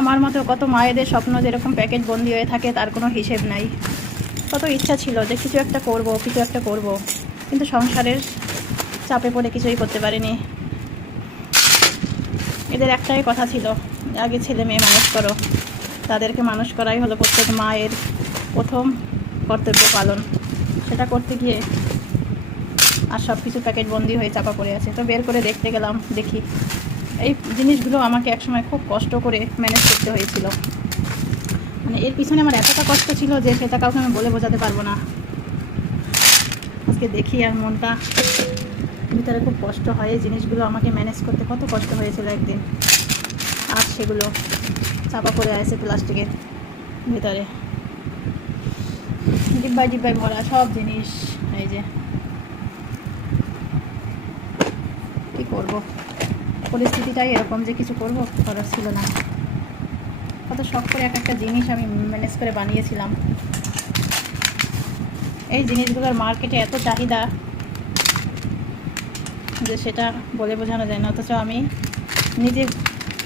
আমার মতো কত মায়েদের স্বপ্ন যেরকম প্যাকেট বন্দি হয়ে থাকে তার কোনো হিসেব নাই। কত ইচ্ছা ছিল যে কিছু একটা করব, কিন্তু সংসারের চাপে পড়ে কিছুই করতে পারিনি। এদের একটাই কথা ছিল, আগে ছেলে মেয়ে মানুষ করো। তাদেরকে মানুষ করাই হলো প্রত্যেক মায়ের প্রথম কর্তব্য পালন। সেটা করতে গিয়ে আর সব কিছু প্যাকেট বন্দি হয়ে চাপা পড়ে আছে। তো বের করে দেখতে গেলাম, দেখি এই জিনিসগুলো আমাকে একসময় খুব কষ্ট করে ম্যানেজ করতে হয়েছিল। মানে এর পিছনে আমার এতটা কষ্ট ছিল যে সেটা কাউকে আমি বলে বোঝাতে পারবো না। আজকে দেখি আর মনটা ভিতরে খুব কষ্ট হয়। এই জিনিসগুলো আমাকে ম্যানেজ করতে কত কষ্ট হয়েছিল একদিন, আর সেগুলো চাপা পড়ে আছে প্লাস্টিকের ভিতরে। ডিব্বায় ভরা সব জিনিস। এই যে কী করবো, পরিস্থিতিটাই এরকম যে কিছু করবো, করার ছিল না। কত শখ করে একটা জিনিস আমি ম্যানেজ করে বানিয়েছিলাম। এই জিনিসগুলোর মার্কেটে এত চাহিদা যে সেটা বলে বোঝানো যায় না, অথচ আমি নিজে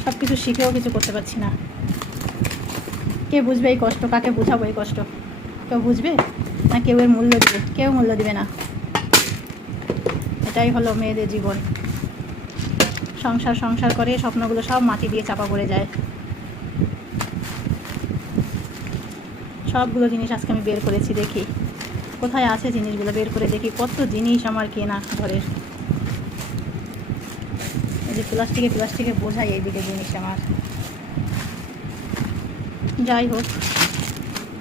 সব কিছু শিখেও কিছু করতে পারছি না। কে বুঝবে এই কষ্ট, কাকে বোঝাবো এই কষ্ট? কেউ বুঝবে না, কেউ এর মূল্য দিবে? কেউ মূল্য দিবে না। এটাই হলো মেয়েদের জীবন। সংসার করে স্বপ্নগুলো সব মাটি দিয়ে চাপা পড়ে যায়। সবগুলো জিনিস আজকে আমি বের করেছি, দেখি কোথায় আছে জিনিসগুলো। বের করে দেখি কত জিনিস আমার কেনা ঘরের। এই যে প্লাস্টিকে বোঝাই এইদিকে জিনিস আমার। যাই হোক,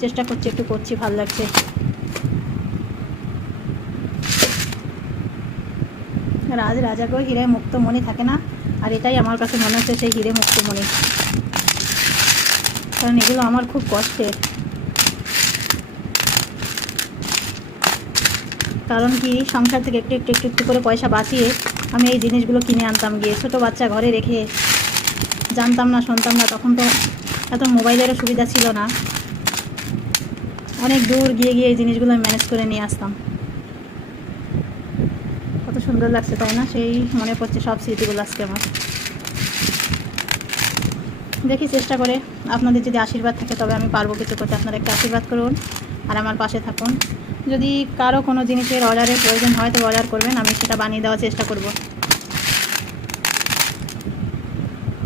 চেষ্টা করছি, একটু করছি, ভালো লাগছে। রাজাকেও হিরে মুক্ত মণি থাকে না, আর এটাই আমার কাছে মনে হচ্ছে সেই হিরে মুক্ত মণি। কারণ এগুলো আমার খুব কষ্টের। কারণ কি, সংসার থেকে একটু করে পয়সা বাঁচিয়ে আমি এই জিনিসগুলো কিনে আনতাম গিয়ে। ছোটো বাচ্চা ঘরে রেখে জানতাম না, শুনতাম না, তখন তো এত মোবাইলেরও সুবিধা ছিল না। অনেক দূর গিয়ে এই জিনিসগুলো ম্যানেজ করে নিয়ে আসতাম। কত সুন্দর লাগছে, তাই না? সেই মনে পড়ছে সব স্মৃতিগুলো আজকে আমার। দেখি চেষ্টা করে, আপনাদের যদি আশীর্বাদ থাকে তবে আমি পারবো কিছু করতে। আপনারা একটা আশীর্বাদ করুন আর আমার পাশে থাকুন। যদি কারো কোনো জিনিসের অর্ডারের প্রয়োজন হয় তবে অর্ডার করবেন, আমি সেটা বানিয়ে দেওয়ার চেষ্টা করব।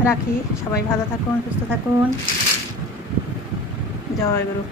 রাখি, সবাই ভালো থাকুন, সুস্থ থাকুন। জয় গুরু।